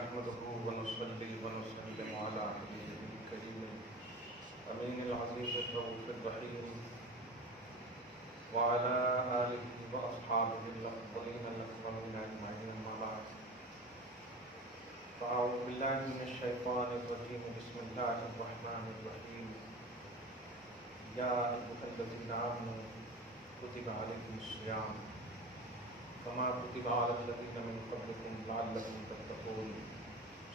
نحمده ونصلي ونسلم على حبيبه الكريم أمين العزيز الرؤوف الرحيم وعلى آله وأصحابه الأفضلين الأكرمين أجمعين أما بعد فأعوذ بالله من الشيطان الرجيم بسم الله الرحمن الرحيم يا أيها الذين آمنوا كتب عليكم الصيام كما كتب على الذين من قبلكم لعلكم تتقون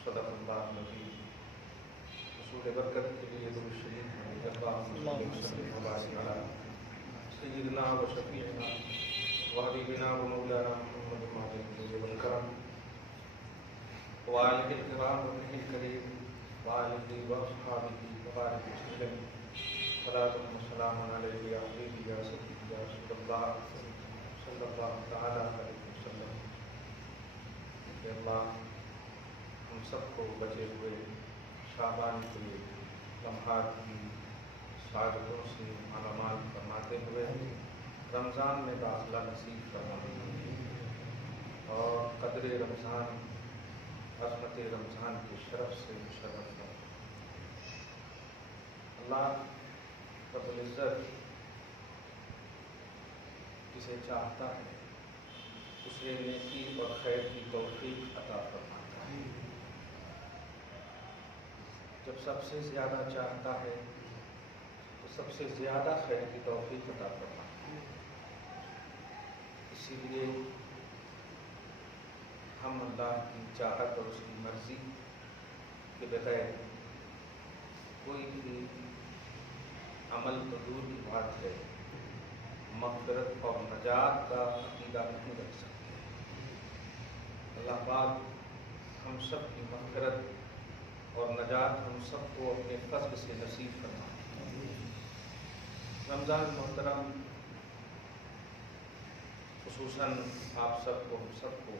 صدق اللہ العظیم۔ حصول برکت کے لیے درود شریف ہے اللہم صل وسلم علی سیدنا و شفیعنا و حبیبنا و مولانا محمد علیہ وسلم وآلہ الکرام وابنہ الکریم وآلہ واصحابہ وبارک وسلم صلاۃ و سلام علیہ یا حبیبی یا صدیقی یا رسول اللہ صلی اللہ تعالیٰ علیہ وسلم۔ کہ اللہ ہم سب کو بچے ہوئے شعبان کے لمحات کی سعادتوں سے مالامال فرماتے ہوئے رمضان میں داخلہ نصیب فرمائے اور قدر رمضان عظمت رمضان کے شرف سے مشرف فرمائے۔ اللہ رب العزت جسے چاہتا ہے اسے نیکی اور خیر کی توفیق عطا فرماتا ہے، جب سب سے زیادہ چاہتا ہے تو سب سے زیادہ خیر کی توفیق عطا فرماتا ہے۔ اسی لیے ہم اللہ کی چاہت اور اس کی مرضی کے بغیر کوئی بھی عمل تو دور کی بات ہے مغفرت اور نجات کا عقیدہ نہیں رکھ سکتے۔ اللہ پاک ہم سب کی مغفرت اور نجات ہم سب کو اپنے فضل سے نصیب فرمائے۔ رمضان محترم خصوصاً آپ سب کو ہم سب کو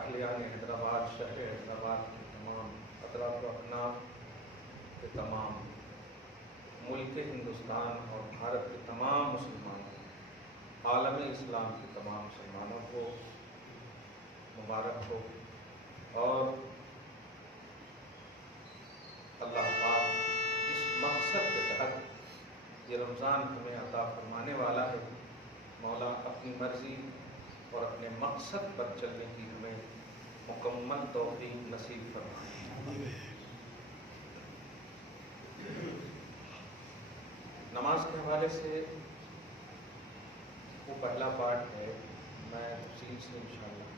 اہلیان حیدرآباد شہر حیدرآباد کے تمام اطراف و اکناف کے تمام ملک ہندوستان اور بھارت کے تمام مسلمانوں عالم اسلام کے تمام مسلمانوں کو مبارک ہو اور اللہ پاک اس مقصد کے تحت یہ رمضان ہمیں عطا فرمانے والا ہے، مولا اپنی مرضی اور اپنے مقصد پر چلنے کی ہمیں مکمل توفیق نصیب فرمائے۔ نماز کے حوالے سے وہ پہلا پارٹ ہے، میں تفصیل سے انشاءاللہ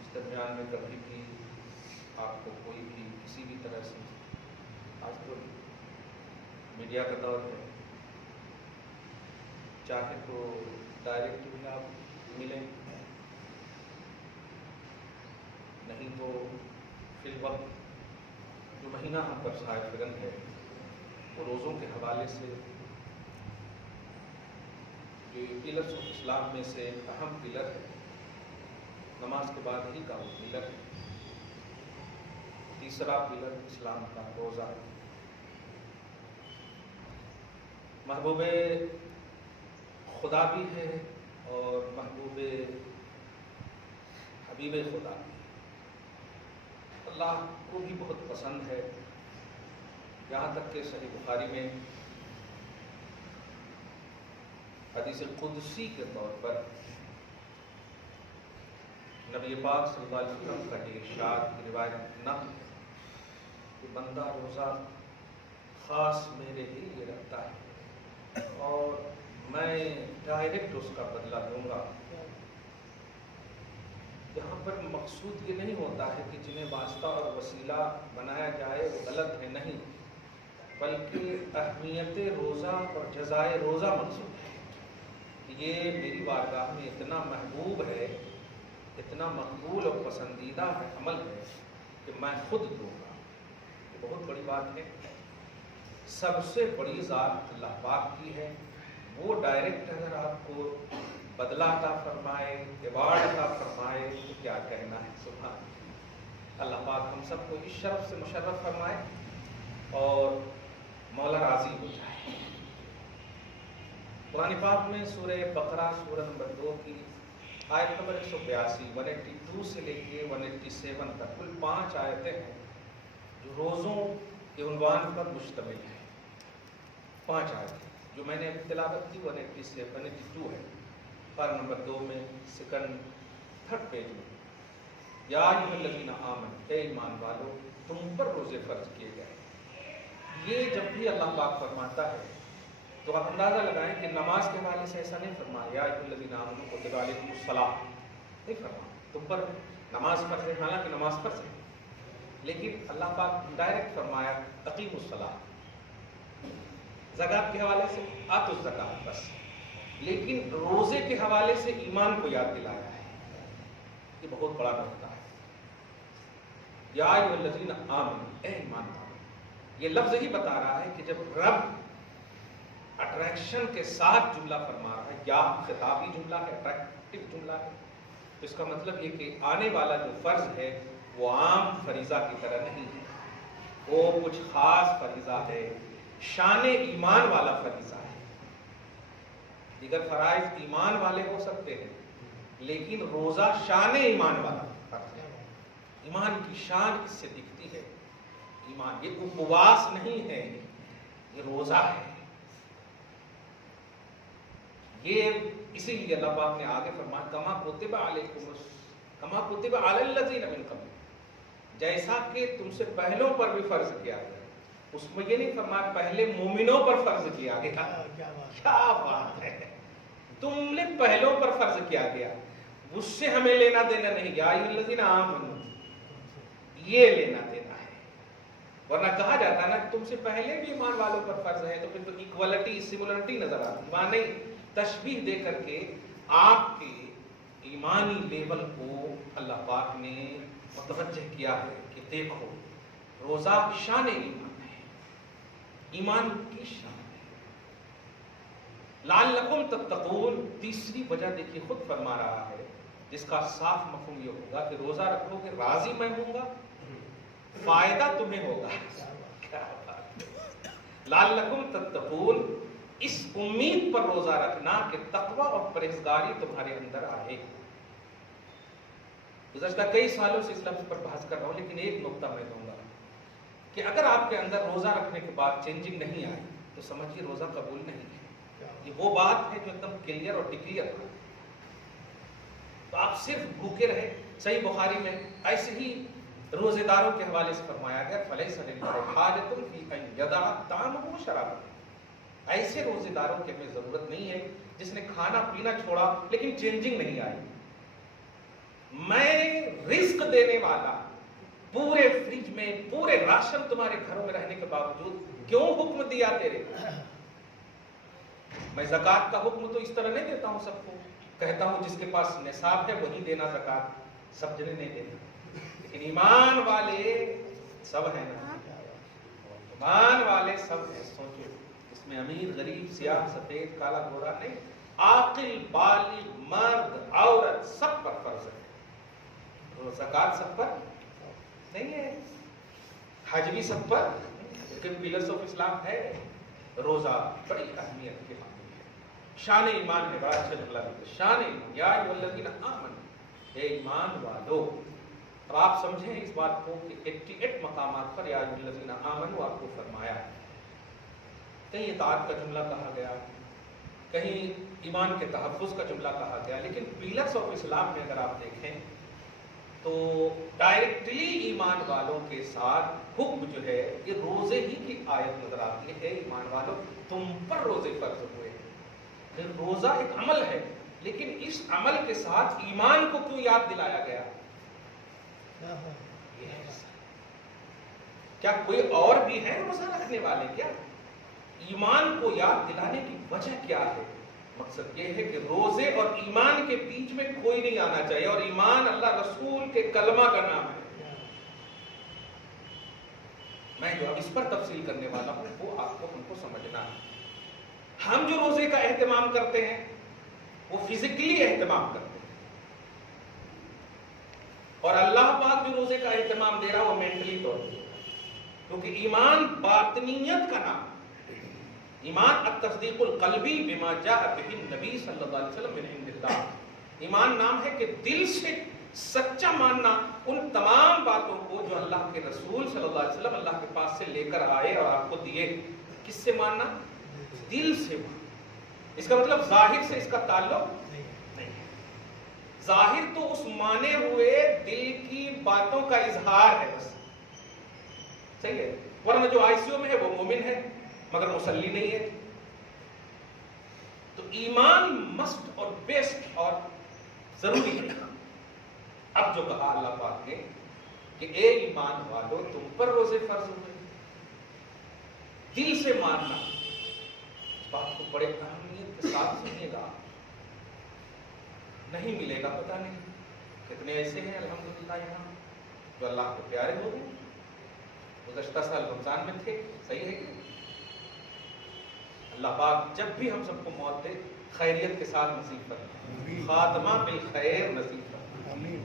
اس درمیان میں کبھی بھی آپ کو کوئی بھی کسی بھی طرح سے، آج تو میڈیا کا دور ہے، چاہے تو ڈائریکٹ بھی آپ ملیں، نہیں تو فی الوقت جو مہینہ ہم پر سائے فگن ہے وہ روزوں کے حوالے سے جو پلرز آف اسلام میں سے اہم پلر ہے، نماز کے بعد ہی کا وہ پلر ہے، تیسرا پلر اسلام کا روزہ ہے۔ محبوب خدا بھی ہے اور محبوب حبیب خدا بھی ہے، اللہ کو بھی بہت پسند ہے، یہاں تک کہ صحیح بخاری میں حدیث قدسی کے طور پر نبی پاک صلی اللہ علیہ وسلم کا یہ ارشاد کی روایت نقل ہے کہ بندہ روزہ خاص میرے ہی لیے رکھتا ہے اور میں ڈائریکٹ اس کا بدلہ دوں گا۔ یہاں پر مقصود یہ نہیں ہوتا ہے کہ جنہیں واسطہ اور وسیلہ بنایا جائے وہ غلط ہے، نہیں، بلکہ اہمیت روزہ اور جزائے روزہ مقصود ہے۔ یہ میری بارگاہ میں اتنا محبوب ہے، اتنا مقبول اور پسندیدہ ہے، عمل ہے کہ میں خود دوں گا۔ یہ بہت بڑی بات ہے، سب سے بڑی ذات اللہ پاک کی ہے، وہ ڈائریکٹ اگر آپ کو بدلہ عطا فرمائے، ایوارڈ عطا فرمائے تو کیا کہنا ہے، سبحان اللہ۔ پاک ہم سب کو اس شرف سے مشرف فرمائے اور مولا راضی ہو جائے۔ قرآن پاک میں سورہ بقرہ سورہ نمبر 2 کی آیت نمبر 182 182 سے لے کے 187 تک کل 5 آیتیں ہیں جو روزوں کے عنوان پر مشتمل ہیں. 5 آیتیں جو میں نے ابھی تلاوت کی 187 182 ہے. پارہ نمبر 2 میں تھرڈ پیج میں یا ایھا الذین آمنوا، اے ایمان والو تم پر روزے فرض کیے گئے. یہ جب بھی اللہ پاک فرماتا ہے تو آپ اندازہ لگائیں کہ نماز کے حوالے سے ایسا نہیں فرمایا یا ایھا الذین آمنوا کتب علیکم الصلاۃ، نہیں فرمایا تم پر نماز فرض ہے، حالانکہ نماز فرض ہے، لیکن اللہ پاک ڈائریکٹ فرمایا اقیموا الصلاۃ. زکوٰۃ کے حوالے سے آتوا الزکوٰۃ بس، لیکن روزے کے حوالے سے ایمان کو یاد دلایا ہے. یہ بہت بڑا نقطہ ہے. یا ایھا الذین آمنوا، اے ایمان والو. یہ لفظ ہی بتا رہا ہے کہ جب رب اٹریکشن کے ساتھ جملہ فرما رہا ہے، یا خطابی جملہ ہے، اٹریکٹیو جملہ ہے، تو اس کا مطلب یہ کہ آنے والا جو فرض ہے وہ عام فریضہ کی طرح نہیں ہے، وہ کچھ خاص فریضہ ہے، شان ایمان والا فریضہ ہے. دیگر فرائض ایمان والے ہو سکتے ہیں، لیکن روزہ شان ایمان والا فرض ہے. ایمان کی شان اس سے دکھتی ہے. ایمان یہ اپواس نہیں ہے، یہ روزہ ہے. یہ اسی لیے اللہ پاک نے آگے فرمایا کما کتب علیکم کما کتب علی الذین من قبل، جیسا کہ تم سے پہلوں پر بھی فرض کیا گیا. اس میں یہ نہیں فرمایا پہلے مومنوں پر فرض کیا گیا. کیا بات ہے، تم نے پہلوں پر فرض کیا گیا، اس سے ہمیں لینا دینا نہیں. یا ایھا الذین آمنوا یہ لینا دینا ہے. ورنہ کہا جاتا ہے نا تم سے پہلے بھی ایمان والوں پر فرض ہے، تو پھر تو ایکوالٹی سملرٹی نظر آتی. ایمان نہیں، تشبیہ دے کر کے آپ کے ایمانی لیول کو اللہ پاک نے متوجہ کیا ہے کہ دیکھو روزہ شان ایمان ہے، ایمان کی شان ہے. لعلکم تتقون، تیسری وجہ دیکھیے خود فرما رہا ہے جس کا صاف مفہوم یہ ہوگا کہ روزہ رکھو کہ راضی میں ہوں گا، فائدہ تمہیں ہوگا. لعلکم تتقون، اس امید پر روزہ رکھنا کہ تقوی اور پرہیزگاری تمہارے اندر آئے. گزشتہ کئی سالوں سے اس لفظ پر بحث کر رہا ہوں، لیکن ایک نقطہ میں دوں گا کہ اگر آپ کے اندر روزہ رکھنے کے بعد چینجنگ نہیں آئی تو سمجھیے روزہ قبول نہیں ہے. یہ وہ بات ہے جو ایک دم کلیئر اور ڈکلیئر ہے. تو آپ صرف بھوکے رہے. صحیح بخاری میں ایسے ہی روزے داروں کے حوالے سے فرمایا گیا فلیس للمرء حاجۃ فی ان یدع طعامہ وشرابہ. ایسے روزے داروں کی ہمیں ضرورت نہیں ہے جس نے کھانا پینا چھوڑا لیکن چینجنگ نہیں آئی. میں رزق دینے والا، پورے فریج میں پورے راشن تمہارے گھروں میں رہنے کے باوجود کیوں حکم دیا تیرے؟ میں زکوٰۃ کا حکم تو اس طرح نہیں دیتا ہوں سب کو، کہتا ہوں جس کے پاس نصاب ہے وہی دینا زکوٰۃ، سب جنے نہیں دینا. لیکن ایمان والے سب ہیں نا، ایمان والے سب ہیں. سوچو اس میں امیر غریب سیاہ سفید کالا گورا نہیں، عاقل بالغ مرد عورت سب پر فرض ہے. زکوٰۃ سب پر نہیں ہے، حج بھی سب پر، لیکن پلرز آف اسلام ہے. روزہ بڑی اہمیت کے حامل ہے، شان ایمان ہے. بڑا اچھا جملہ ہے، شان ایمان. یا ایھا الذین آمنوا، اے ایمان والو. اب آپ سمجھیں اس بات کو کہ 88 مقامات پر یا ایھا الذین آمنوا آپ کو فرمایا ہے. کہیں اطاعت کا جملہ کہا گیا، کہیں ایمان کے تحفظ کا جملہ کہا گیا، لیکن پیلرز آف اسلام میں اگر آپ دیکھیں تو ڈائریکٹلی ایمان والوں کے ساتھ حکم جو ہے یہ روزے ہی کی آیت نظر آتی ہے. ایمان والو تم پر روزے فرض ہوئے ہیں. روزہ ایک عمل ہے، لیکن اس عمل کے ساتھ ایمان کو کیوں یاد دلایا گیا؟ کیا کوئی اور بھی ہے روزہ رکھنے والے؟ کیا ایمان کو یاد دلانے کی وجہ کیا ہے؟ مقصد یہ ہے کہ روزے اور ایمان کے بیچ میں کوئی نہیں آنا چاہیے، اور ایمان اللہ رسول کے کلمہ کا نام ہے. میں جو اب اس پر تفصیل کرنے والا ہوں وہ آپ کو ہم کو سمجھنا ہے. ہم جو روزے کا اہتمام کرتے ہیں وہ فزیکلی اہتمام کرتے ہیں، اور اللہ پاک جو روزے کا اہتمام دے رہا وہ مینٹلی طور پر، کیونکہ ایمان باطنیت کا نام. ایمان التصدیق القلبی بما جاء به النبی صلی اللہ علیہ وسلم من عند اللہ. ایمان نام ہے کہ دل سے سچا ماننا ان تمام باتوں کو جو اللہ کے رسول صلی اللہ علیہ وسلم اللہ کے پاس سے لے کر آئے اور آپ کو دیے. کس سے ماننا؟ دل سے ماننا. اس کا مطلب ظاہر سے اس کا تعلق نہیں ہے. ظاہر تو اس مانے ہوئے دل کی باتوں کا اظہار ہے بس. صحیح ہے. ورنہ جو آئی سی یو میں ہے وہ مومن ہے مگر مسلی نہیں ہے. تو ایمان مسٹ اور بیسٹ اور ضروری ہے. اب جو کہا اللہ پاک نے کہ اے ایمان والو تم پر روزے فرض ہوئے, دل سے ماننا, اس بات کو بڑے اہمیت کے ساتھ سنیے گا. نہیں ملے گا پتہ نہیں کتنے ایسے ہیں الحمدللہ یہاں جو اللہ کو پیارے ہو گئے. گزشتہ سال رمضان میں تھے, صحیح ہے کہ اللہ پاک جب بھی ہم سب کو موت دے خیریت کے ساتھ نصیب فرمائے, خاتمہ بالخیر نصیب فرمائے.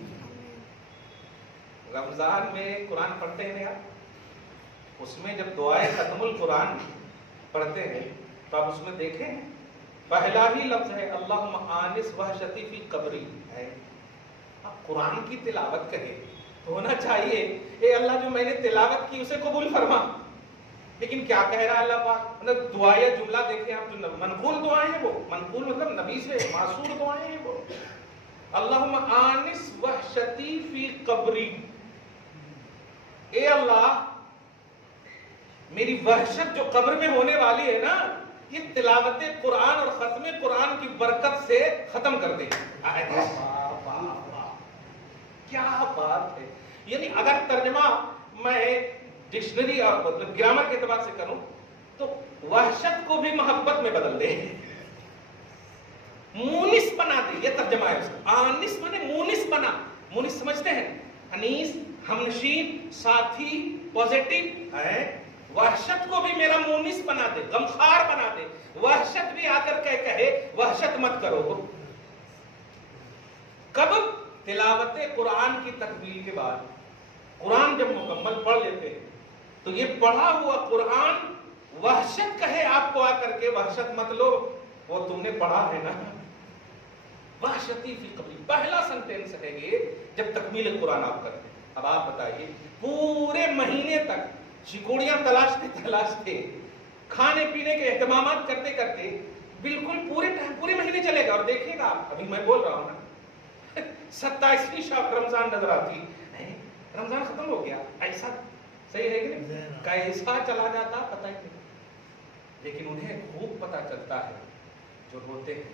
رمضان میں قرآن پڑھتے ہیں آپ, اس میں جب دعائے ختم القرآن پڑھتے ہیں تو آپ اس میں دیکھیں پہلا ہی لفظ ہے اللہم آنس وحشتی فی قبری ہے. آپ قرآن کی تلاوت کریں تو ہونا چاہیے اے اللہ جو میں نے تلاوت کی اسے قبول فرما. لیکن کیا کہہ رہا ہے اللہ پاک؟ مطلب دعائیں جملہ دیکھیں آپ, جو منقول دعائیں ہیں وہ منقول مطلب نبی سے معصور دعائیں ہیں وہ. اللہم آنس وحشتی فی قبری, اے اللہ میری وحشت جو قبر میں ہونے والی ہے نا یہ تلاوت قرآن اور ختم قرآن کی برکت سے ختم کر دے. کیا بات ہے. یعنی اگر ترجمہ میں ڈکشنری اور مطلب گرامر کے اعتبار سے کروں تو وحشت کو بھی محبت میں بدل دے, مونس بنا دے. یہ ترجمہ ہے اس کا. آنس مانے مونس بنا. مونس سمجھتے ہیں, انیس, ہمنشین, ساتھی, پوزیٹو ہے. وحشت کو بھی میرا مونس بنا دے, غمخوار بنا دے. وحشت بھی آ کر کے کہے وحشت مت کرو. کب؟ تلاوت قرآن کی تکمیل کے بعد. قرآن جب مکمل پڑھ لیتے ہیں تو یہ پڑھا ہوا قرآن وحشت کہے آپ کو آ کر کے وحشت مت لو, وہ تم نے پڑھا ہے نا. وحشتی فی قبری پہلا سنٹینس ہے یہ جب تکمیل قرآن آپ کرتے ہیں. اب آپ بتائیے پورے مہینے تک شکوڑیاں تلاشتے کھانے پینے کے اہتمامات کرتے کرتے بالکل پورے مہینے چلے گا. اور دیکھیے گا آپ, ابھی میں بول رہا ہوں نا 27ویں شب رمضان نظر آتی, رمضان ختم ہو گیا, ایسا صحیح ہے کہ نہیں, کیسا چلا جاتا پتہ ہی نہیں. لیکن انہیں خوب پتہ چلتا ہے جو روتے ہیں,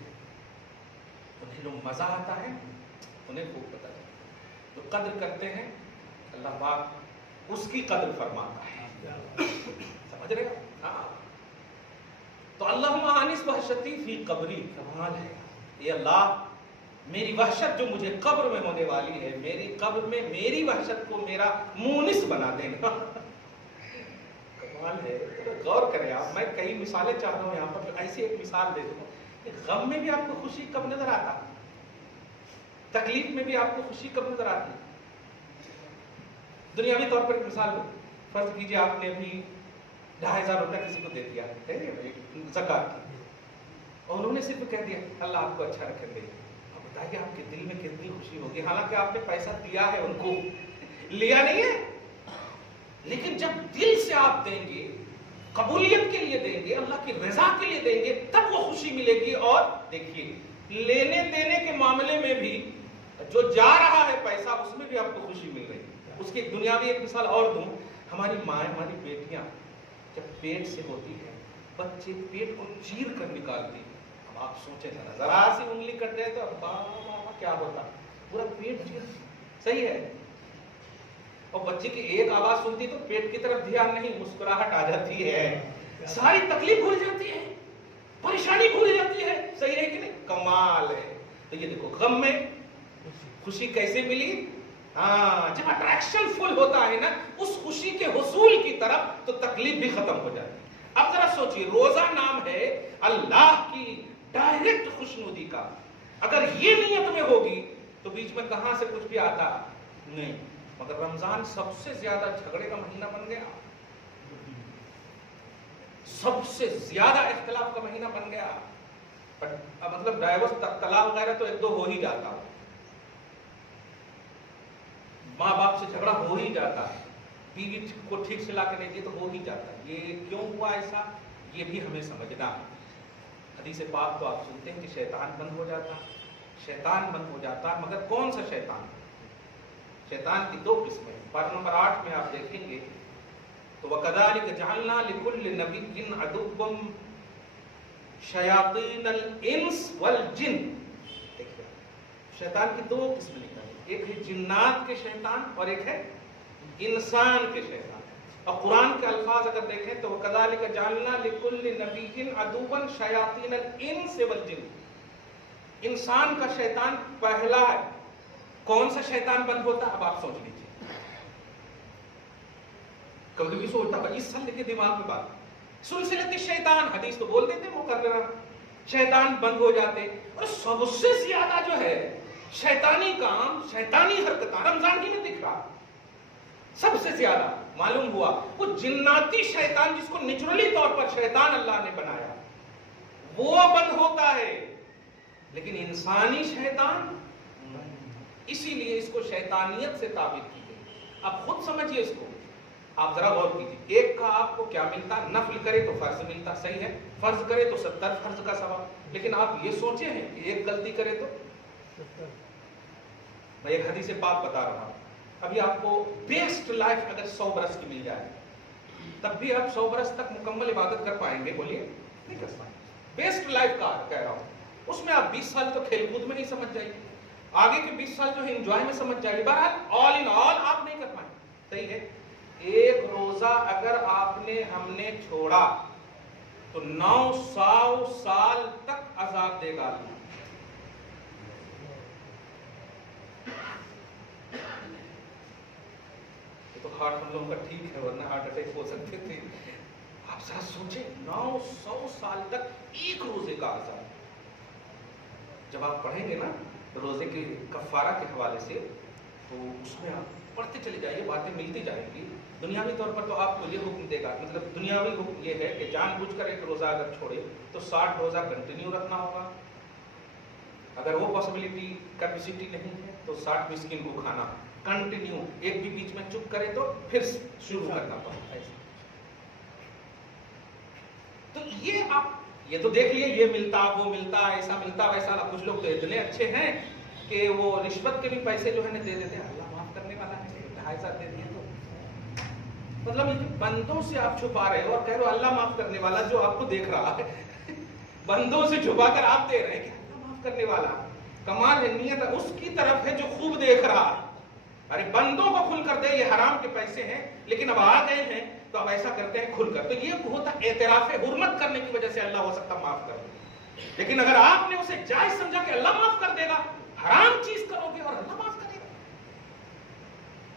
انہیں جو مزہ آتا ہے انہیں خوب پتہ چلتا ہے. جو قدر کرتے ہیں اللہ پاک اس کی قدر فرماتا ہے. سمجھ رہے ہو؟ ہاں. تو اللہم آنس وحشتی فی قبری, کمال ہے. یہ اللہ میری وحشت جو مجھے قبر میں ہونے والی ہے, میری قبر میں میری وحشت کو میرا مونس بنا دینا. کمال ہے. غور کریں آپ, میں کئی مثالیں چاہ رہا ہوں یہاں پر. ایسی ایک مثال دے دوں کہ غم میں بھی آپ کو خوشی کب نظر آتا, تکلیف میں بھی آپ کو خوشی کب نظر آتی. دنیاوی طور پر ایک مثال دو. فرض کیجیے آپ نے ابھی 2500 روپے کسی کو دے دیا زکات کی, اور انہوں نے صرف کہہ دیا اللہ آپ کو اچھا رکھے دے. اب بتائیے آپ کے دل میں کتنی خوشی ہوگی, حالانکہ آپ نے پیسہ دیا ہے, ان کو لیا نہیں ہے. لیکن جب دل سے آپ دیں گے, قبولیت کے لیے دیں گے, اللہ کی رضا کے لیے دیں گے, تب وہ خوشی ملے گی. اور دیکھیے لینے دینے کے معاملے میں بھی جو جا رہا ہے پیسہ اس میں بھی آپ کو خوشی مل رہی ہے. اس کی دنیاوی ایک مثال اور دوں. ہماری مائیں, ہماری بیٹیاں جب پیٹ سے ہوتی ہے, بچے پیٹ کو چیر کر نکالتی. اب آپ سوچیں ذرا سی انگلی کٹ جائے تو ابا کیا ہوتا, پورا پیٹ چیر. صحیح ہے. اور بچے کی ایک آواز سنتی تو پیٹ کی طرف دھیان نہیں, مسکراہٹ آ جاتی ہے, ساری تکلیف بھول جاتی ہے, پریشانی بھول جاتی ہے. صحیح ہے کہ نہیں؟ کمال ہے. تو یہ دیکھو غم میں خوشی کیسے ملی. ہاں, جب اٹریکشن فل ہوتا ہے نا اس خوشی کے حصول کی طرف تو تکلیف بھی ختم ہو جاتی ہے. اب ذرا سوچئے, روزہ نام ہے اللہ کی ڈائریکٹ خوشنودی کا. اگر یہ نیت میں ہوگی تو بیچ میں کہاں سے کچھ بھی آتا نہیں. مگر رمضان سب سے زیادہ جھگڑے کا مہینہ بن گیا, سب سے زیادہ اختلاف کا مہینہ بن گیا. مطلب ڈائیورس طلاق وغیرہ تو ایک دو ہو ہی جاتا ہے، ماں باپ سے جھگڑا ہو ہی جاتا ہے، بیوی کو ٹھیک سے لا کے نہیں دی تو ہو ہی جاتا ہے. یہ کیوں ہوا ایسا، یہ بھی ہمیں سمجھنا ہے. حدیث پاک تو آپ سنتے ہیں کہ شیطان بند ہو جاتا، شیطان بند ہو جاتا، مگر کون سا شیطان؟ شیطان کی دو قسمیں. پارہ نمبر 8 میں آپ دیکھیں گے تو وَكَذَلِكَ جَعَلْنَا لِكُلِّ نَبِيٍّ عَدُوًّا شَيَاطِينَ الْإِنسِ وَالْجِنِّ. دیکھیے شیطان کی دو قسمیں نکالیں، ایک ہے جنات کے شیطان اور ایک ہے انسان کے شیطان. اور قرآن کے الفاظ اگر دیکھیں تو وَكَذَلِكَ جَعَلْنَا لِكُلِّ نَبِيٍّ عَدُوًّا شَيَاطِينَ الْإِنسِ وَالْجِنِّ. انسان کا شیطان پہلا ہے. کون سا شیطان بند ہوتا ہے؟ اب آپ سوچ لیجیے. کبھی بھی سوچتا 22 سال کے دماغ میں بات. سلسلۃ الشیطان، حدیث تو بول دیتے مقررہ، شیطان بند ہو جاتے. اور سب سے زیادہ جو ہے شیطانی کام، شیطانی حرکت رمضان کی میں دکھ رہا. سب سے زیادہ معلوم ہوا وہ جناتی شیطان جس کو نیچرلی طور پر شیطان اللہ نے بنایا وہ بند ہوتا ہے، لیکن انسانی شیطان. اسی لیے اس کو شیطانیت سے تعبیر کی گئی. اب خود سمجھیے اس کو، آپ ذرا غور کیجیے. ایک کا آپ کو کیا ملتا؟ نفل کرے تو فرض ملتا، صحیح ہے، فرض کرے تو 70 فرض کا ثواب. لیکن آپ یہ سوچے ہیں کہ ایک غلطی کرے تو. میں ایک حدیث پاک بتا رہا ہوں. ابھی آپ کو بیسٹ لائف اگر 100 برس کی مل جائے تب بھی آپ 100 برس تک مکمل عبادت کر پائیں گے؟ بولیے نہیں کر پائیں. بیسٹ لائف کا کہہ رہا ہوں. اس میں آپ 20 سال تو کھیل کود میں ہی سمجھ جائیے، آگے کے 20 سال جو ہے انجوائے میں سمجھ جائیے. بہرحال آل ان آل آپ نہیں کر پائیں. صحیح ہے. ایک روزہ اگر ہم نے چھوڑا تو 900 سال تک عذاب دے گا. تو ہارٹ ہم لوگوں کا ٹھیک ہے، ورنہ ہارٹ اٹیک ہو سکتے تھے. آپ ذرا سوچیں 900 سال تک ایک روزے کا عذاب. جب آپ پڑھیں گے نا روزے کے کفارہ کے حوالے سے تو اس میں آپ پڑھتے چلے جائیے، باتیں ملتی جائیں گی. دنیاوی طور پر تو آپ کو یہ حکم دے گا، مطلب دنیاوی حکم یہ ہے کہ جان بوجھ کر ایک روزہ اگر چھوڑے تو 60 روزہ کنٹینیو رکھنا ہوگا. اگر وہ پاسبلٹی کیپیسٹی نہیں ہے تو 60 مسکین کو کھانا کنٹینیو، ایک بھی بیچ میں چپ کرے تو پھر شروع کرنا پڑتا. تو یہ آپ یہ تو دیکھ لیے، یہ ملتا وہ ملتا، ایسا ملتا ویسا. کچھ لوگ تو اتنے اچھے ہیں کہ وہ رشوت کے بھی پیسے جو ہے نا دے دیتے ہیں. اللہ معاف کرنے والا ہے، 2.5 دے دیے تو مطلب بندوں سے آپ چھپا رہے ہو اور کہہ رہے ہو اللہ معاف کرنے والا جو آپ کو دیکھ رہا ہے. بندوں سے چھپا کر آپ دے رہے ہیں کہ اللہ معاف کرنے والا. کمال ہے، نیت اس کی طرف ہے جو خوب دیکھ رہا ہے. ارے بندوں کو کھل کر دے یہ حرام کے پیسے ہیں، لیکن اب آ گئے ہیں تو اب ایسا کرتے ہیں کھل کر. تو یہ ہوتا اعتراف حرمت کرنے کی وجہ سے اللہ ہو سکتا معاف کر دے. لیکن اگر آپ نے اسے جائز سمجھا کہ اللہ معاف کر دے گا، حرام چیز کرو گے اور اللہ معاف کرے گا،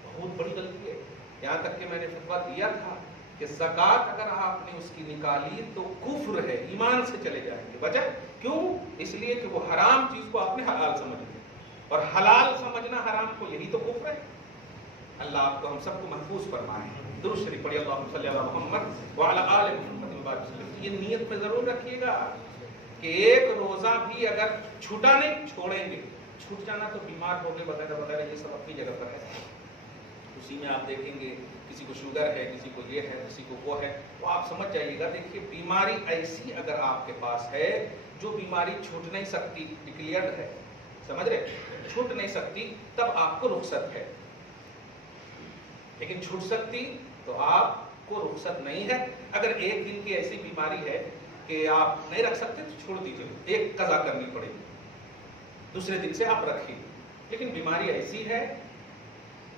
بہت بڑی غلطی ہے. یہاں تک کہ میں نے فتویٰ دیا تھا کہ زکوٰۃ اگر آپ نے اس کی نکالی تو کفر ہے، ایمان سے چلے جائیں گے. وجہ کیوں؟ اس لیے کہ وہ حرام چیز کو آپ نے حلال سمجھ لیا، اور حلال سمجھنا حرام کو یہی تو کفر ہے. اللہ آپ کو ہم سب کو محفوظ فرمائے. درود شریف پڑھیے اللہم صلی علی محمد وعلی آل محمد وبارک وسلم. یہ نیت میں ضرور رکھیے گا کہ ایک روزہ بھی اگر چھوٹا نہیں چھوڑیں گے. چھوٹ جانا تو بیمار ہو گئے وغیرہ وغیرہ یہ سب اپنی جگہ پر ہے. اسی میں آپ دیکھیں گے کسی کو شوگر ہے، کسی کو یہ ہے، کسی کو وہ ہے، تو آپ سمجھ جائیے گا. دیکھیے بیماری ایسی اگر آپ کے پاس ہے جو بیماری چھوٹ نہیں سکتی، ڈکلیئرڈ ہے، سمجھ رہے، چھوٹ نہیں سکتی، تب آپ کو رخصت ہے. لیکن چھوٹ سکتی تو آپ کو رخصت نہیں ہے. اگر ایک دن کی ایسی بیماری ہے کہ آپ نہیں رکھ سکتے تو چھوڑ دیجیے، ایک قضا کرنی پڑے گی، دوسرے دن سے آپ رکھیے. لیکن بیماری ایسی ہے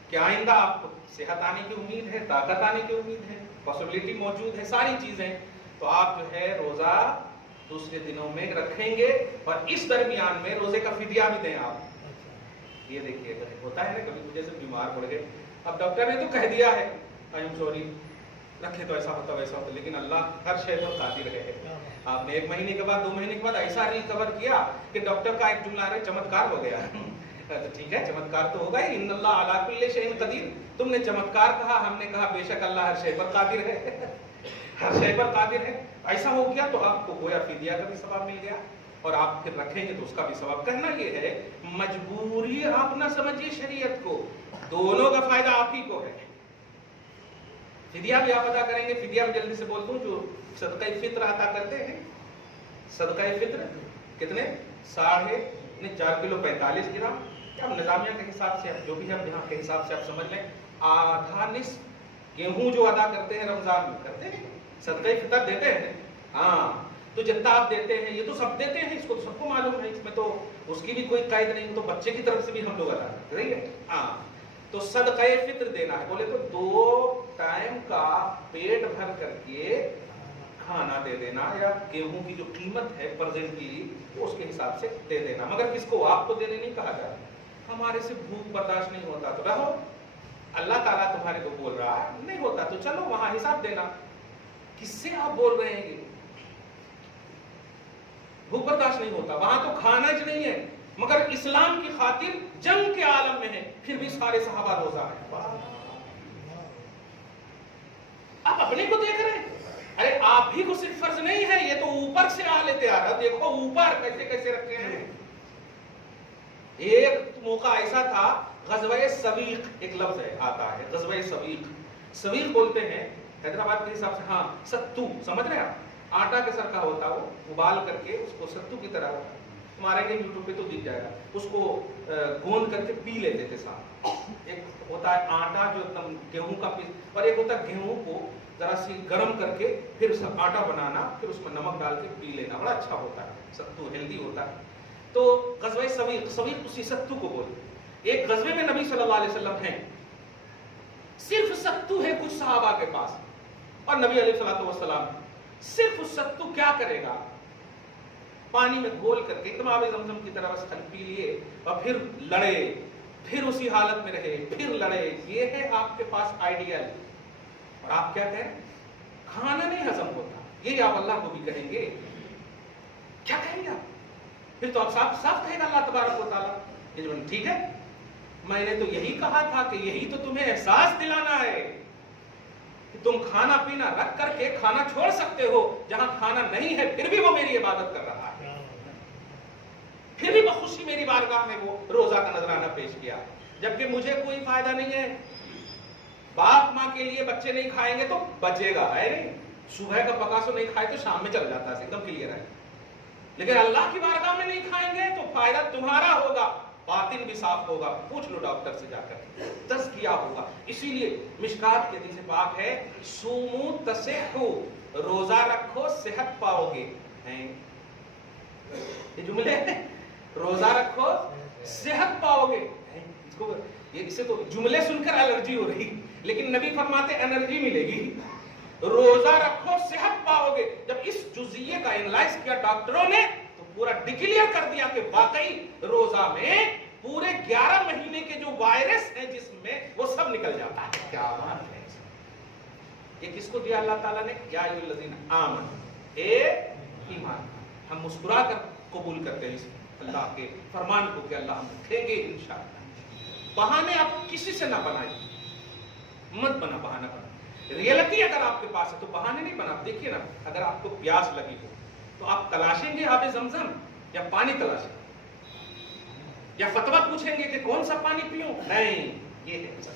کہ آئندہ آپ کو صحت آنے کی امید ہے، طاقت آنے کی امید ہے، پاسبلٹی موجود ہے، ساری چیزیں، تو آپ جو ہے روزہ دوسرے دنوں میں رکھیں گے. اور اس درمیان میں روزے کا فدیہ بھی دیں آپ. یہ دیکھیے ہوتا ہے نا کبھی وجہ سے بیمار پڑ گئے، اب ڈاکٹر نے تو کہہ دیا ہے آئی ایم سوری، رکھے تو ایسا ہوتا ویسا ہوتا، لیکن اللہ ہر شے پر قادر ہے. آپ نے 1 مہینے کے بعد 2 مہینے کے بعد ایسا ریکور کیا کہ ڈاکٹر کا ایک جملہ ہے چمتکار ہو گیا. ٹھیک ہے چمتکار تو ہوگا ہی، ان اللہ علی کل شیء قدیر. تم نے چمتکار کہا، ہم نے کہا بے شک اللہ ہر شے پر قادر ہے، ہر شے پر قادر ہے. ایسا ہو گیا تو آپ کو گویا فدیہ کا بھی ثواب مل گیا. اور آپ پھر رکھیں گے تو اس کا بھی ثواب. کہنا یہ ہے مجبوری آپ نہ سمجھیے شریعت کو، دونوں کا فائدہ آپ ہی کو ہے. فدیہ بھی آپ ادا کریں گے. فدیہ میں جلدی سے بولتا ہوں، جو صدقہ فطر عطا کرتے ہیں، صدقہ فطر کتنے 4.5 کلو 45 گرام، اب نظامیہ کے حساب سے جو بھی ہے یہاں کے حساب سے آپ سمجھ لیں، آدھا نصف گیہوں جو ادا کرتے ہیں رمضان میں کرتے ہیں صدقہ فطر دیتے ہیں. ہاں تو جتنا آپ دیتے ہیں یہ تو سب دیتے ہیں، اس کو تو سب کو معلوم ہے، اس میں تو اس کی بھی کوئی قید نہیں، تو بچے کی طرف سے بھی ہم لوگ ادا کرتے رہی ہے. ہاں تو صدقہ فطر دینا ہے، بولے تو 2 ٹائم کا پیٹ بھر کر کے کھانا دے دینا، یا گیہوں کی جو قیمت ہے پرزنٹ کی وہ اس کے حساب سے دے دینا. مگر کس کو؟ آپ کو دینے نہیں کہا جا رہا. ہمارے سے بھوک برداشت نہیں ہوتا تو رہو، اللہ تعالیٰ تمہارے کو بول رہا ہے نہیں ہوتا تو چلو وہاں حساب دینا. کس سے آپ بول رہے ہیں؟ بھوک برداشت نہیں ہوتا وہاں تو کھانا ہی نہیں ہے، مگر اسلام کی خاطر جنگ کے عالم میں ہے، پھر بھی سارے صحابہ روزہ ہے. آپ اپنے کو دیکھ رہے ہیں، ارے آپ ہی کو صرف فرض نہیں ہے، یہ تو اوپر سے آ لیتے آ رہا. دیکھو اوپر کیسے کیسے رکھے ہیں. ایک موقع ایسا تھا، غزوہ سویق ایک لفظ ہے آتا ہے، غزوہ سویق. سویق بولتے ہیں حیدرآباد کے حساب سے، ہاں ستو سمجھ رہے ہیں آپ، آٹا کے سر کا ہوتا، وہ ابال کر کے اس کو ستو کی طرح ہوتا، ماریں گے یوٹیوب پہ تو دکھ جائے گا. اس کو گوند کر کے پی لیتے تھے ساتھ. ایک ہوتا ہے آٹا جو ایک دم گیہوں کا پیس، اور ایک ہوتا ہے گیہوں کو ذرا سی گرم کر کے پھر اس کا آٹا بنانا، پھر اس میں نمک ڈال کے پی لینا، بڑا اچھا ہوتا ہے ستو، ہیلدی ہوتا ہے. تو غزوہ سویق، سویق اسی ستو کو بولتے. ایک غزوے میں نبی صلی اللہ علیہ وسلم ہیں، صرف ستو ہے کچھ صحابہ کے پاس، اور نبی علیہ الصلوۃ والسلام صرف ستو کیا کرے گا، پانی میں گھول کر کے ایک دم آب زمزم کی طرح بس پی لیے، اور پھر لڑے، پھر اسی حالت میں رہے، پھر لڑے. یہ ہے آپ کے پاس آئیڈیل. اور آپ کیا کہیں؟ کھانا نہیں ہضم ہوتا. یہی آپ اللہ کو بھی کہیں گے؟ کیا کہیں گے آپ؟ پھر تو آپ صاف صاف کہے گا اللہ تبارک و تعالیٰ ٹھیک ہے میں نے تو یہی کہا تھا کہ یہی تو تمہیں احساس دلانا ہے کہ تم کھانا پینا رکھ کر کے کھانا چھوڑ سکتے ہو. جہاں کھانا نہیں ہے پھر بھی وہ میری عبادت کر رہا ہے، پھر بھی بخوشی میری بارگاہ میں وہ روزہ کا نذرانہ پیش کیا، جبکہ مجھے کوئی فائدہ نہیں ہے. باپ ماں کے لیے بچے نہیں کھائیں گے تو بچے گا ہے نہیں، صبح کا پکا سو نہیں کھائے تو شام میں چل جاتا ہے، ایک دم کلیئر ہے. لیکن اللہ کی بارگاہ میں نہیں کھائیں گے تو فائدہ تمہارا ہوگا، باطن بھی صاف ہوگا. پوچھ لو ڈاکٹر سے جا کر، تزکیہ ہوگا. اسی لیے مشکات کے حدیث پاک ہے، سومو تصحو، روزہ رکھو صحت پاؤ گے. یہ جملے ہیں، روزہ رکھو صحت پاؤ گے. اسے تو جملے سن کر الرجی ہو رہی، لیکن نبی فرماتے انرجی ملے گی. روزہ رکھو صحت پاؤ گے. جب اس جزئیے کا انالائز کیا ڈاکٹروں نے تو پورا ڈکلیئر کر دیا کہ واقعی روزہ میں پورے 11 مہینے کے جو وائرس ہیں جسم میں وہ سب نکل جاتا ہے. کیا بات ہے! یہ کس کو دیا اللہ تعالیٰ نے؟ یا ایھا الذین آمنوا، اے ایمان. ہم مسکرا کر قبول کرتے ہیں اس اللہ کے فرمان کو کہ اللہ ہم رکھیں گے انشاءاللہ. بہانے آپ کسی سے نہ بنائیں، مت بنا بہانہ بنا. ریئلٹی اگر آپ کے پاس ہے تو بہانے نہیں بنا. دیکھیے نا، اگر آپ کو پیاس لگی ہو تو آپ تلاشیں گے آب زمزم یا پانی تلاشیں گے، یا فتویٰ پوچھیں گے کہ کون سا پانی پیوں؟ نہیں، یہ ہے.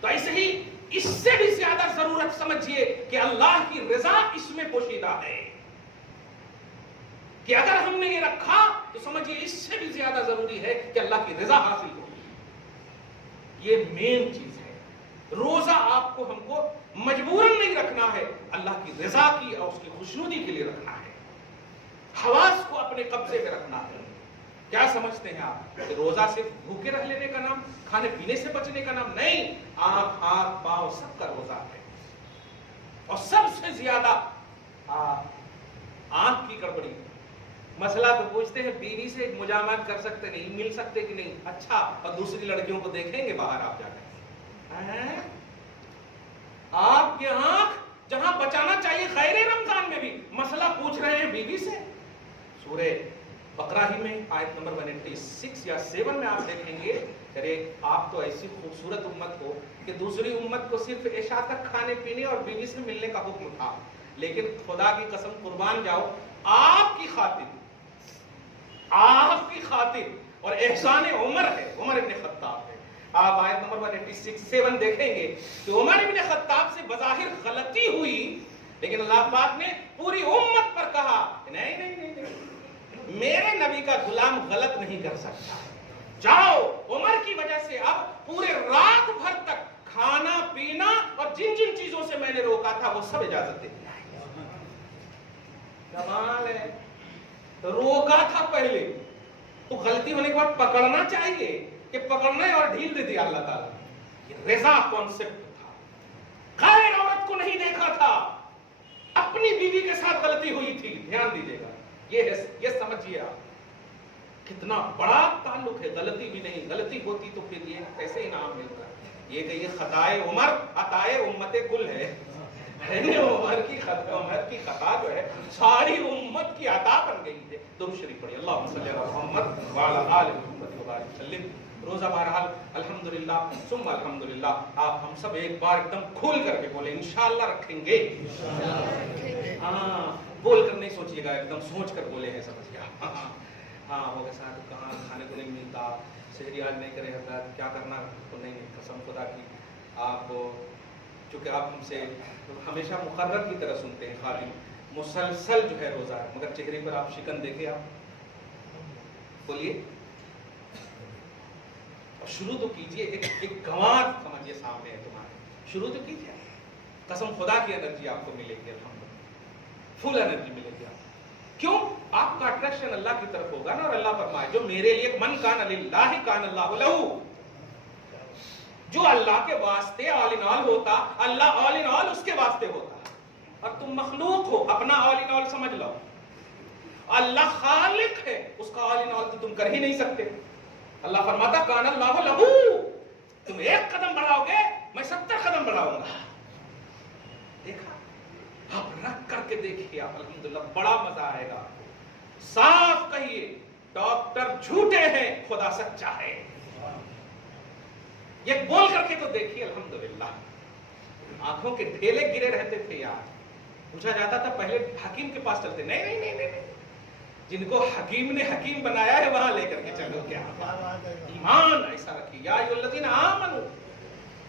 تو ایسے ہی اس سے بھی زیادہ ضرورت سمجھیے کہ اللہ کی رضا اس میں پوشیدہ ہے، کہ اگر ہم نے یہ رکھا تو سمجھیے اس سے بھی زیادہ ضروری ہے کہ اللہ کی رضا حاصل ہو. یہ مین چیز ہے. روزہ آپ کو ہم کو مجبوراً نہیں رکھنا ہے، اللہ کی رضا کی اور اس کی خوشنودی کے لیے رکھنا ہے. حواس کو اپنے قبضے میں رکھنا ہے. کیا سمجھتے ہیں آپ کہ روزہ صرف بھوکے رہ لینے کا نام، کھانے پینے سے بچنے کا نام؟ نہیں، آنکھ ہاتھ پاؤں سب کا روزہ ہے. اور سب سے زیادہ آنکھ کی گڑبڑی. مسئلہ تو پوچھتے ہیں بیوی سے مجامات کر سکتے نہیں، مل سکتے کہ نہیں؟ اچھا، اور دوسری لڑکیوں کو دیکھیں گے باہر آپ جا کر؟ آپ کی آنکھ جہاں بچانا چاہیے خیر رمضان میں بھی مسئلہ پوچھ رہے ہیں بیوی سے. سورہ بقرہ ہی میں آیت نمبر 186 یا 7 میں آپ دیکھیں گے، ارے آپ تو ایسی خوبصورت امت ہو کہ دوسری امت کو صرف عشاء تک کھانے پینے اور بیوی سے ملنے کا حکم تھا، لیکن خدا کی قسم قربان جاؤ، آپ کی خاطر آپ کی خاطر. اور احسان عمر ہے, عمر ابن خطاب ہے. آپ آیت نمبر 186-7 دیکھیں گے کہ عمر ابن خطاب سے بظاہر غلطی ہوئی, لیکن اللہ پاک نے پوری امت پر کہا نہیں نہیں نہیں نہیں, میرے نبی کا غلام غلط نہیں کر سکتا. جاؤ, عمر کی وجہ سے اب پورے رات بھر تک کھانا پینا اور جن جن چیزوں سے میں نے روکا تھا وہ سب اجازت دے دیا. کمال ہے. روکا تھا پہلے تو غلطی ہونے کے بعد پکڑنا چاہیے کہ پکڑنا ہے, اور ڈھیل دے دیا اللہ تعالیٰ. رضا کانسیپٹ تھا, غیر عورت کو نہیں دیکھا تھا, اپنی بیوی کے ساتھ غلطی ہوئی تھی. دھیان دیجیے گا, یہ سمجھیے آپ کتنا بڑا تعلق ہے. غلطی بھی نہیں, غلطی ہوتی تو پھر یہ کیسے انعام ملتا. یہ کہ یہ خطائے عمر عطائے امت کل ہے. عمر کی خطا جو ہے ساری امت کی عطا بن گئی ہے. درود شریف پڑھیے, اللہم صلی علی محمد وعلی آل محمد وبارک وسلم. روزہ بہرحال الحمدللہ ثم الحمدللہ. آپ ہم سب ایک بار ایک دم کھول کر کے بولیں انشاءاللہ رکھیں گے. ہاں, بول کر نہیں سوچیے گا, ایک دم سوچ کر بولے ہیں, سمجھ گیا. ہاں ہوگا صاحب کہاں کھانے کو نہیں ملتا, شہری آج نہیں کرے حضرت, کیا کرنا تو نہیں. قسم خدا کی آپ چونکہ آپ ہم سے ہمیشہ مقرر کی طرح سنتے ہیں, خالی مسلسل جو ہے روزہ ہے, مگر چہرے پر آپ شکن دیکھیں. آپ بولیے اور شروع تو کیجئے. ایک گنوار سمجھیے سامنے ہے تمہارے, شروع تو کیجئے. قسم خدا کی انرجی آپ کو ملے گی, الحمدللہ فل انرجی ملے گی. آپ کیوں؟ آپ کا اٹریکشن اللہ کی طرف ہوگا نا. اور اللہ فرمائے جو میرے لیے من کان للہ کان اللہ لہو, جو اللہ کے واسطے آل ان آل ہوتا, اللہ آل ان آل اس کے واسطے ہوتا. اور تم مخلوق ہو, اپنا آل ان آل سمجھ لو. اللہ خالق ہے, اس کا آل ان آل تو تم کر ہی نہیں سکتے. اللہ فرماتا کان اللہ لہو, تم ایک قدم بڑھاؤ گے میں 70 قدم بڑھاؤں گا. دیکھا, آپ رکھ کر کے دیکھیے, آپ الحمدللہ بڑا مزہ آئے گا. صاف کہیے ڈاکٹر جھوٹے ہیں, خدا سچا ہے. یہ بول کر کے تو دیکھیے الحمدللہ. آنکھوں کے ڈھیلے گرے رہتے تھے یار. پوچھا جاتا تھا پہلے حکیم کے پاس چلتے, نہیں نہیں نہیں نہیں, جن کو حکیم نے حکیم بنایا ہے وہاں لے کر کے چلو. کیا ایمان ایسا رکھیے. یا ایھا الذین آمنوا,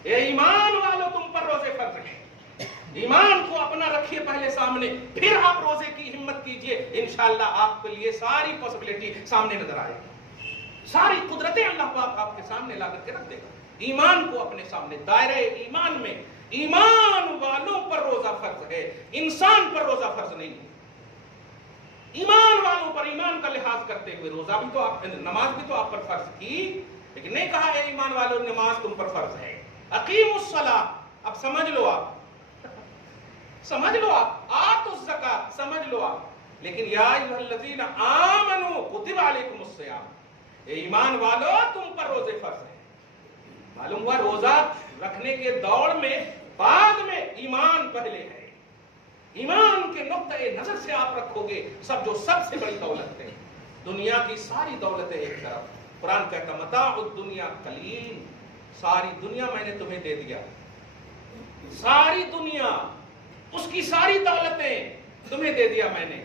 اے ایمان والو تم پر روزے فرض ہیں. ایمان کو اپنا رکھیے پہلے سامنے, پھر آپ روزے کی ہمت کیجئے. انشاءاللہ آپ کے لیے ساری پاسبلٹی سامنے نظر آئے گی, ساری قدرتیں اللہ پاک آپ کے سامنے لا کر کے رکھ دے گا. ایمان کو اپنے سامنے, دائرہ ایمان میں ایمان والوں پر روزہ فرض ہے, انسان پر روزہ فرض نہیں ہے. ایمان والوں پر ایمان کا لحاظ کرتے ہوئے روزہ بھی تو آپ, نماز بھی تو آپ پر فرض کی, لیکن نہیں کہا اے ایمان والوں نماز تم پر فرض ہے. اقیموا الصلاۃ, اب سمجھ لو آپ, سمجھ لو آپ. آتوا الزکاۃ, سمجھ لو آپ. لیکن یا ایھا الذین آمنوا کتب علیکم الصیام, اے ایمان والو تم پر روزے فرض ہیں. معلوم ہوا روزہ رکھنے کے دوڑ میں بعد میں ایمان پہلے ہے. ایمان کے نقطۂ نظر سے آپ رکھو گے جو سب سے بڑی دولت ہے. دنیا کی ساری دولتیں ایک طرف, قرآن کہتا متاع الدنیا قلیل, ساری دنیا میں نے تمہیں دے دیا, ساری دنیا اس کی ساری دولتیں تمہیں دے دیا میں نے.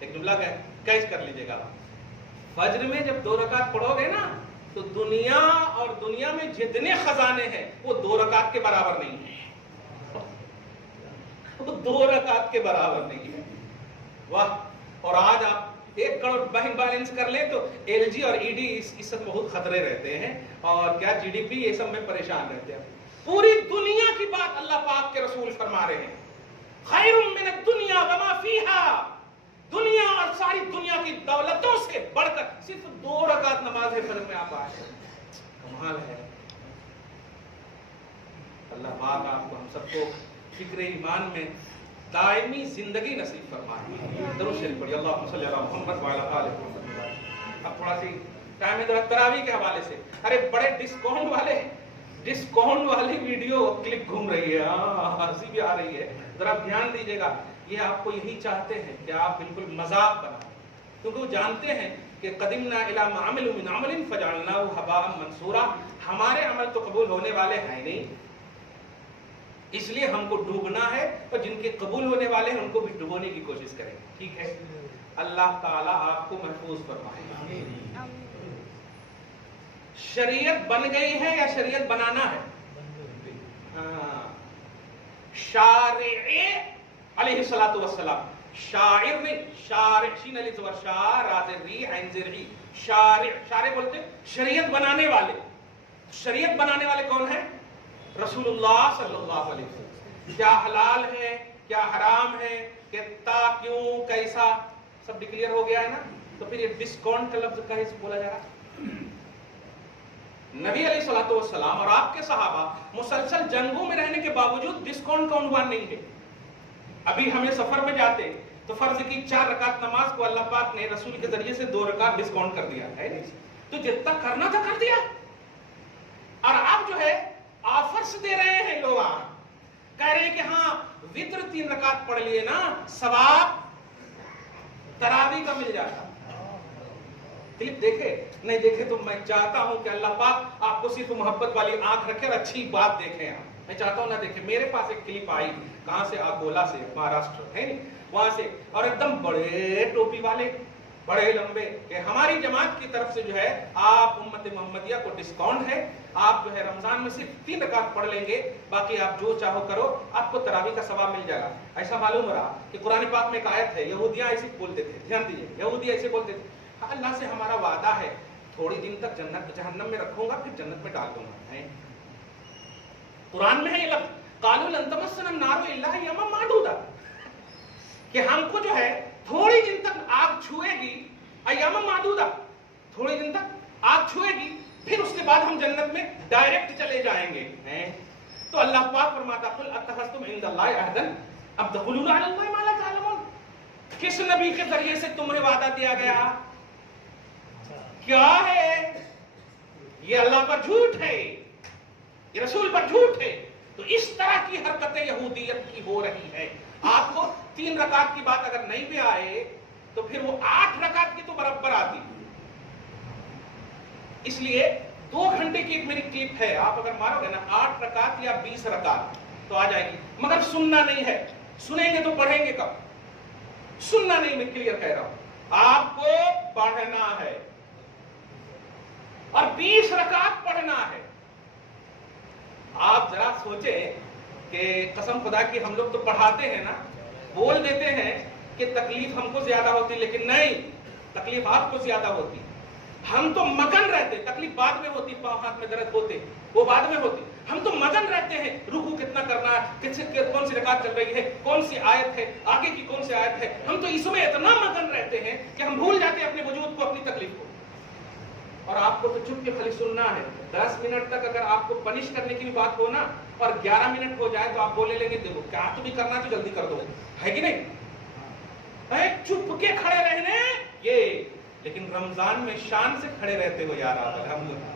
ایک جملہ کیچ کر لیجیے گا, فجر میں جب 2 رکعت پڑھو گے نا تو دنیا اور دنیا میں جتنے خزانے ہیں وہ 2 رکعت کے برابر نہیں ہیں. وہ 2 رکعت کے برابر نہیں ہے. واہ. اور آج آپ 1 کروڑ بینک بیلنس کر لیں تو ایل جی اور ای ڈی اس سے بہت خطرے رہتے ہیں, اور کیا جی ڈی پی یہ سب میں پریشان رہتے ہیں. پوری دنیا کی بات اللہ پاک کے رسول فرما رہے ہیں, خیر من الدنیا وما فیہا, دنیا اور ساری دنیا کی دولتوں سے بڑھ کر صرف 2 رکعت نماز فجر میں آپ آئے. کمال ہے. اللہ پاک آپ کو ہم سب کو فکر ایمان میں دائمی زندگی نصیب فرمائے. درود شریف پڑھیے, اللہم صلی علی محمد وعلی آل محمد. اب تھوڑا سی ٹائم ہے تراویح کے حوالے سے. ارے بڑے ڈسکاؤنٹ والی ویڈیو کلپ گھوم رہی ہے, ہنسی بھی آ رہی ہے. ذرا دھیان دیجیے گا, یہ آپ کو یہی چاہتے ہیں کہ آپ بالکل مذاق بنائیں, کیونکہ وہ جانتے ہیں کہ قدمنا الی ما عملوا من عمل فجعلناه هباء منثورا, ہمارے عمل تو قبول ہونے والے ہیں نہیں, اس لیے ہم کو ڈوبنا ہے, اور جن کے قبول ہونے والے ہیں ان کو بھی ڈبونے کی کوشش کریں. ٹھیک ہے, اللہ تعالیٰ آپ کو محفوظ فرمائے. شریعت بن گئی ہے یا شریعت بنانا ہے؟ شارع علیہ الصلوۃ والسلام، شاعر نہیں، شارع، شین علی زبر شاع، راز ری، عین زیر ای، شارع. شارع بولتے شریعت بنانے والے. شریعت بنانے والے کون ہیں؟ رسول اللہ صلی اللہ علیہ وسلم. کیا حلال ہے، کیا حرام ہے، کتنا، کیوں، کیسا، سب ڈکلیئر ہو گیا ہے نا. تو پھر یہ ڈسکاؤنٹ کا لفظ کا بولا جا رہا. نبی علیہ الصلوۃ والسلام اور آپ کے صحابہ مسلسل جنگوں میں رہنے کے باوجود ڈسکاؤنٹ کا عنوان نہیں ہے. ابھی ہمیں سفر میں جاتے تو فرض کی 4 رکعت نماز کو اللہ پاک نے رسول کے ذریعے سے 2 رکعت ڈسکاؤنٹ کر دیا ہے. تو جتنا کرنا تھا کر دیا. اور آپ جو ہے آفرس دے رہے ہیں. لوگ کہہ رہے ہیں کہ ہاں وتر 3 رکعت پڑھ لیے نا ثواب تراویح کا مل جاتا. کلپ دیکھے نہیں دیکھے تو میں چاہتا ہوں کہ اللہ پاک آپ کو صرف محبت والی آنکھ رکھے اور اچھی بات دیکھیں. آپ میں چاہتا ہوں نہ دیکھیں. میرے پاس ایک کلپ آئی, کہاں سے, اکولا سے, مہاراشٹر ہے وہاں سے, اور ایک دم بڑے ٹوپی والے, بڑے لمبے, کہ ہماری جماعت کی طرف سے جو ہے آپ امت محمدیہ کو ڈسکاؤنٹ ہے, آپ جو ہے رمضان میں صرف 3 رکعت پڑھ لیں گے, باقی آپ جو چاہو کرو, آپ کو تراویح کا ثواب مل جائے گا. ایسا معلوم ہو رہا کہ قرآن پاک میں ایک آیت ہے, یہودیاں ایسے بولتے تھے, دھیان دیجیے, یہودی ایسے بولتے تھے, اللہ سے ہمارا وعدہ ہے تھوڑی دن تک جنت جہنم میں رکھوں گا, پھر جنت میں ڈال دوں گا. قرآن میں ہے یہ لفظ, قالوا لن تمسنا النار الا ایاما معدودا, کہ ہم کو جو ہے تھوڑی دن تک آگ چھوئے گی, ایاما معدودا, تھوڑی دن تک آگ چھوئے گی, پھر اس کے بعد ہم جنت میں ڈائریکٹ چلے جائیں گے. تو اللہ پاک فرماتا قل اتخذتم عند اللہ عہدا اب تقولون علی اللہ ما لا تعلمون. کس نبی کے ذریعے سے تمہیں وعدہ دیا گیا؟ کیا ہے یہ؟ اللہ پر جھوٹ ہے, یہ رسول پر جھوٹ ہے. تو اس طرح کی حرکتیں یہودیت کی ہو رہی ہے. آپ کو 3 رکعت کی بات اگر نہیں بھی آئے تو پھر وہ 8 رکعت کی تو برابر آتی. اس لیے 2 گھنٹے کی ایک میری کلپ ہے, آپ اگر مارو گے نا 8 رکعت یا 20 رکعت تو آ جائے گی, مگر سننا نہیں ہے. سنیں گے تو پڑھیں گے کب؟ سننا نہیں, میں کلیئر کہہ رہا ہوں, آپ کو پڑھنا ہے اور 20 رکعت پڑھنا ہے. آپ ذرا سوچیں کہ قسم خدا کی ہم لوگ تو پڑھاتے ہیں نا, بول دیتے ہیں کہ تکلیف ہم کو زیادہ ہوتی, لیکن نہیں, تکلیف آپ کو زیادہ ہوتی. ہم تو مگن رہتے, تکلیف بعد میں ہوتی, پاؤں ہاتھ میں درد ہوتے وہ بعد میں ہوتی. ہم تو مگن رہتے ہیں, رکوع کتنا کرنا ہے, کون سی رکعت چل رہی ہے, کون سی آیت ہے, آگے کی کون سی آیت ہے. ہم تو اس میں اتنا مگن رہتے ہیں کہ ہم بھول جاتے ہیں اپنے وجود کو, اپنی تکلیف کو. اور آپ کو تو چپ کے خالی سننا ہے. 10 منٹ تک اگر آپ کو پنش کرنے کی بھی بات ہو نا اور 11 منٹ ہو جائے تو آپ بولے لیں گے دیکھو کیا تو بھی کرنا تو جلدی کر دو, ہے کہ نہیں؟ چپ کے کھڑے رہنے یہ, لیکن رمضان میں شان سے کھڑے رہتے ہو یار. آپ الحمدللہ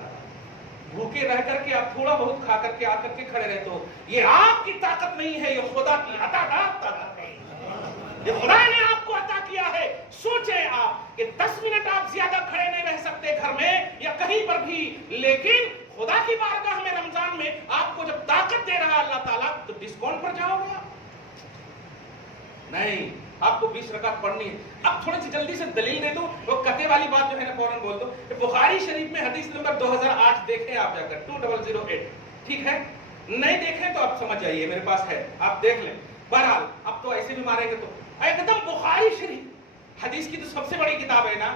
بھوکے رہ کر کے آپ تھوڑا بہت کھا کر کے آ کر کے کھڑے رہتے ہو. یہ آپ کی طاقت نہیں ہے, یہ خدا کی عطا طاقت ہے, یہ خدا نے آپ کو عطا کیا ہے. سوچیں آپ کہ 10 منٹ آپ زیادہ کھڑے نہیں رہ سکتے گھر میں یا کہیں پر بھی, لیکن خدا کی بارگاہ میں رمضان میں آپ کو جب طاقت دے رہا اللہ تعالیٰ تو ڈسکاؤنٹ پر جاؤ گے نہیں. آپ کو 20 رکعت پڑھنی ہے. اب تھوڑی سی جلدی سے دلیل دے دو, وہ کتے والی بات جو ہے نا فوراً بول دو. بخاری شریف میں حدیث نمبر 2008 دیکھیں آپ جا کر, 2008, ٹھیک ہے؟ نہیں دیکھیں تو آپ سمجھ جائیے, میرے پاس ہے, آپ دیکھ لیں. بہرحال اب تو ایسے بھی ماریں گے تو ایک دم بخاری شریف حدیث کی تو سب سے بڑی کتاب ہے نا.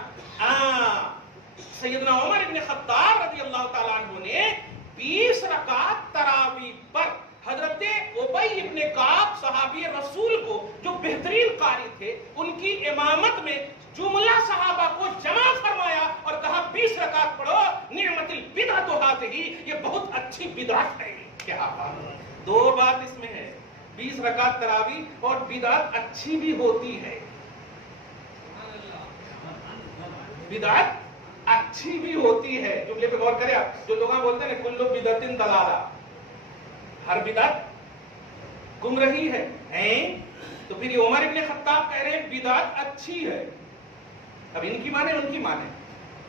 سیدنا عمر ابن خطاب رضی اللہ تعالیٰ عنہ نے 20 رکعت تراویح پر حضرت ابی ابن کعب صحابی رسول کو جو بہترین قاری تھے, ان کی امامت میں جملہ صحابہ کو جمع فرمایا اور کہا 20 رکعت پڑھو, نعمت البدعۃ ہذہ, یہ بہت اچھی بدعت ہے. کیا بات, 2 بات اس میں ہے, 20 رکعت تراویح اور بدعت اچھی بھی ہوتی ہے. بدعت اچھی بھی ہوتی ہے. جملے پہ غور کریں آپ, جو لوگ بولتے ہیں کل بدعت ضلالہ, ہر بدعت گمراہی ہے. تو پھر یہ عمر ابن خطاب کہہ رہے ہیں بدعت اچھی ہے. اب ان کی مانے ان کی مانے,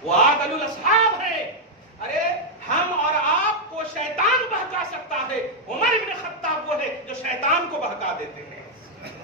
وعدل الاصحاب ہے. ارے ہم اور آپ کو شیطان بہکا سکتا ہے, عمر ابن خطاب وہ ہے جو شیطان کو بہکا دیتے ہیں.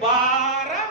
12